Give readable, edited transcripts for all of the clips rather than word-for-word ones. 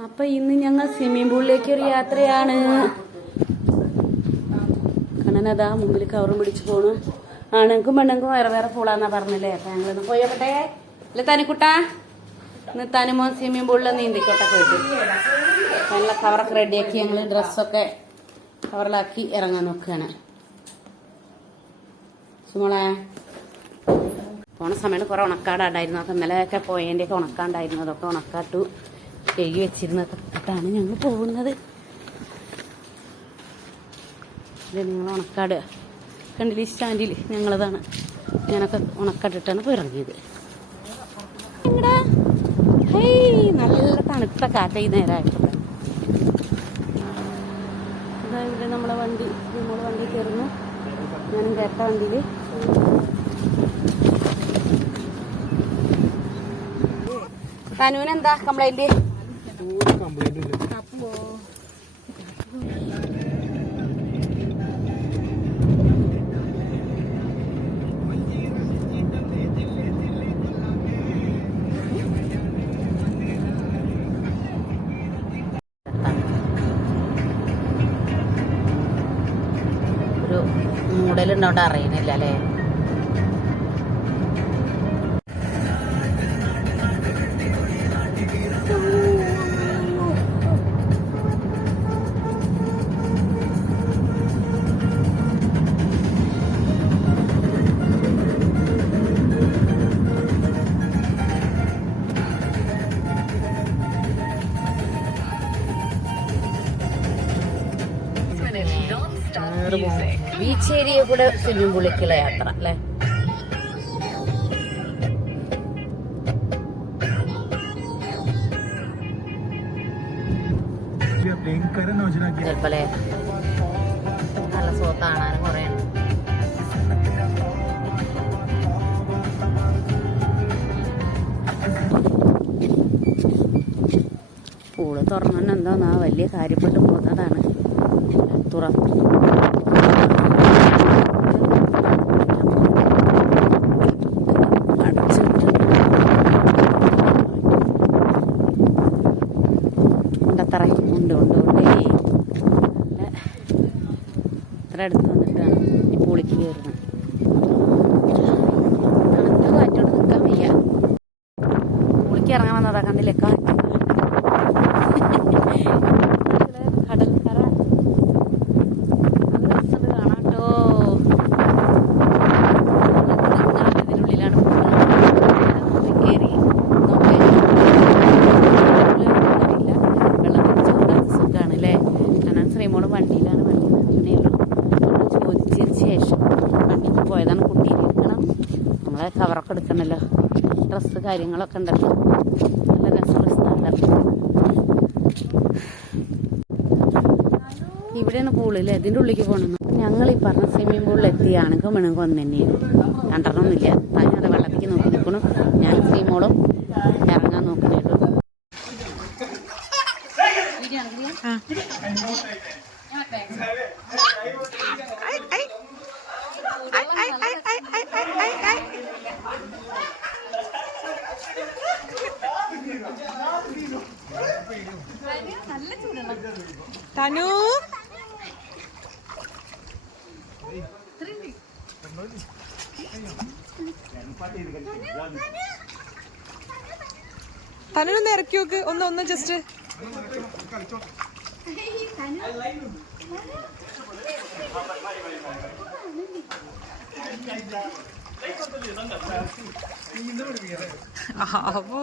അപ്പൊ ഇന്ന് ഞങ്ങൾ സ്വിമ്മിംഗ് പൂളിലേക്ക് ഒരു യാത്രയാണ്. കണ്ണനതാ മുമ്പിൽ കവറും പിടിച്ചു പോണു. ആണുങ്ങൾക്കും പെണ്ണുങ്ങൾക്കും വേറെ വേറെ പൂളാന്നാ പറഞ്ഞല്ലേ. അപ്പൊ ഞങ്ങളിന്ന് പോയോട്ടെ. അല്ലെ തനിക്കുട്ടാ, ഇന്ന് തനുമോ സ്വിമ്മിംഗ് പൂളിൽ നീന്തിക്കോട്ടെ പോയിട്ട്. നല്ല കവറൊക്കെ റെഡിയാക്കി ഞങ്ങൾ ഡ്രസ്സൊക്കെ കവറിലാക്കി ഇറങ്ങാൻ നോക്കുകയാണ്. സുമോളെ പോണ സമയത്ത് കുറെ ഉണക്കാടാണ്ടായിരുന്നു. അതൊക്കെ ഇന്നലെയൊക്കെ പോയതിൻ്റെയൊക്കെ ഉണക്കാണ്ടായിരുന്നു. അതൊക്കെ ഉണക്കാട്ടു കഴുകി വെച്ചിരുന്നൊക്കെ ഇട്ടാണ് ഞങ്ങൾ പോകുന്നത്. നിങ്ങൾ ഉണക്കാട് കണ്ടില്ല, സ്റ്റാൻഡിൽ ഞങ്ങളതാണ്. ഞാനൊക്കെ ഉണക്കാട്ടിട്ടാണ് ഇപ്പോൾ ഇറങ്ങിയത്. ഇവിടെ നല്ല തണുത്ത കാറ്റായി നേരമായിട്ടില്ല. ഇതാ ഇവിടെ നമ്മളെ വണ്ടി കയറുന്നു. ഞാനും കേട്ട വണ്ടിയിൽ. തനുവിനെന്താ കംപ്ലൈന്റ്? ഒരു മൂടലുണ്ടോണ്ട് അറിയണില്ല അല്ലേ. ബീച്ച് ഏരിയ കൂടെ സ്വിമ്മിംഗ് പൂളിലേക്കുള്ള യാത്ര അല്ലേ. ചിലപ്പോലെ നല്ല സുഖത്ത് കാണാനും കുറേ ഉണ്ട്. പൂള് തുറന്നു എന്തോന്നാ വലിയ കാര്യപ്പെട്ട് പോകുന്നതാണ്. തുറന്നു ഉണ്ടത്തറ ഉണ്ട് ഇത്ര അടുത്ത് വന്നിട്ടാണ് ഈ പൂളിക്ക് കയറുന്നത്. തണുത്ത കാറ്റോട് നിൽക്കാൻ വയ്യ. പൂളിക്ക് ഇറങ്ങാൻ വന്നതാ, കണ്ടില്ലേ കാറ്റ്. കടൽക്കറ നല്ല രസമുണ്ട് കാണാട്ടോ. ഇതിനുള്ളിലാണ് കയറി വെള്ളത്തിൽ ചൂടാൻ സുഖമാണ് അല്ലേ. കാരണം ശ്രീമോള് വണ്ടിയിലാണ്. വണ്ടി നിർത്തണേയുള്ളൂ. ചോദിച്ചതിന് ശേഷം വണ്ടിക്ക് പോയതാണ്. കുട്ടിയിരിക്കണം, നമ്മളെ കവറൊക്കെ എടുക്കണമല്ലോ, ഡ്രസ്സ് കാര്യങ്ങളൊക്കെ ഉണ്ടല്ലോ. നല്ല രസമുള്ള സ്ഥലം. ഇവിടെയാണ് പൂളില്ലേ, ഇതിൻ്റെ ഉള്ളിലേക്ക് പോകണമെന്ന്. ഞങ്ങൾ ഈ പറഞ്ഞ സ്വിമ്മിംഗ് പൂളിൽ എത്തിയാണെങ്കിൽ മെണുങ്ങ് ഒന്ന് തന്നെയാണ്. രണ്ടെണ്ണമൊന്നുമില്ല. താനും അത് വെള്ളത്തേക്ക് നോക്കി നിൽക്കണം. ഞാൻ ശ്രീമോളും ഇറങ്ങാൻ നോക്കുന്നുള്ളൂ. തനു തനുവിനൊന്ന് ഇറക്കി നോക്ക്. ഒന്ന് ജസ്റ്റ് ആവോ.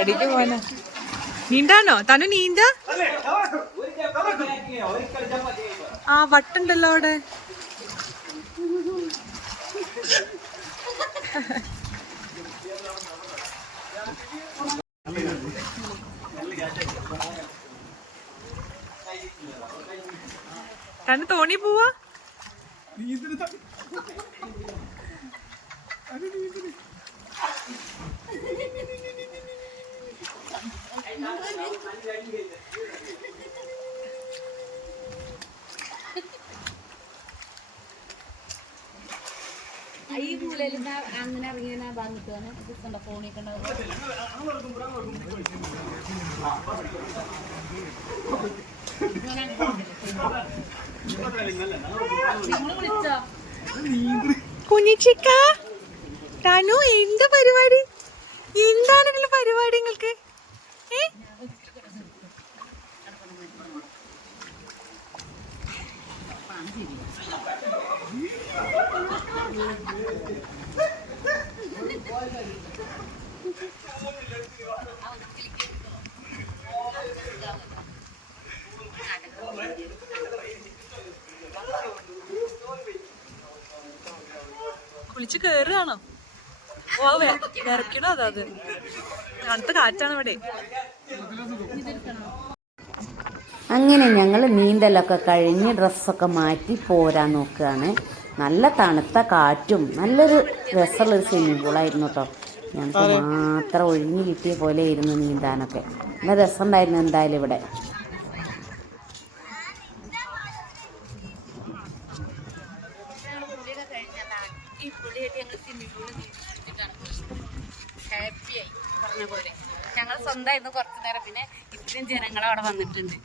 അടിക്ക് പോവാനാ. നീന്താണോ തനു? നീന്ത. ആ വട്ടുണ്ടല്ലോ അവിടെ. തനു തോണി പോവാ? ഈ മൂലയിൽ അങ്ങനെ ഇറങ്ങിയ വന്നിട്ട് ഫോണിൽ വിളിച്ചോ? കുഞ്ഞിച്ചിക്ക, തനു എന്താ പരിപാടി? എന്താണ് ഇതിലെ പരിപാടി നിങ്ങൾക്ക്? കുളിച്ച് കേറുകയാണോ? ഓ വിറക്കണോ? അത് തണുത്ത കാറ്റാണ് ഇവിടെ. അങ്ങനെ ഞങ്ങൾ നീന്തലൊക്കെ കഴിഞ്ഞ് ഡ്രസ്സൊക്കെ മാറ്റി പോരാൻ നോക്കുകയാണ്. നല്ല തണുത്ത കാറ്റും നല്ലൊരു രസമുള്ളൊരു സ്വിമ്മിംഗ് പൂളായിരുന്നു കേട്ടോ. ഞങ്ങൾക്ക് മാത്രം ഒഴിഞ്ഞു കിട്ടിയ പോലെ ആയിരുന്നു നീന്താനൊക്കെ. നല്ല രസമുണ്ടായിരുന്നു എന്തായാലും ഇവിടെ. ഹാപ്പിയായി പറഞ്ഞ പോലെ ഞങ്ങൾ സ്വന്തമായിരുന്നു കുറച്ചു നേരം. പിന്നെ ഇത്രയും ജനങ്ങളവിടെ വന്നിട്ടുണ്ട്.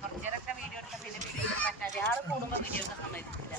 കുറച്ചു നേരമൊക്കെ വീഡിയോ എടുക്കാൻ പിന്നെ പറ്റാതെ ആൾ കൂടുമ്പോൾ വീഡിയോ എടുക്കാൻ സമ്മതിച്ചിട്ടില്ല.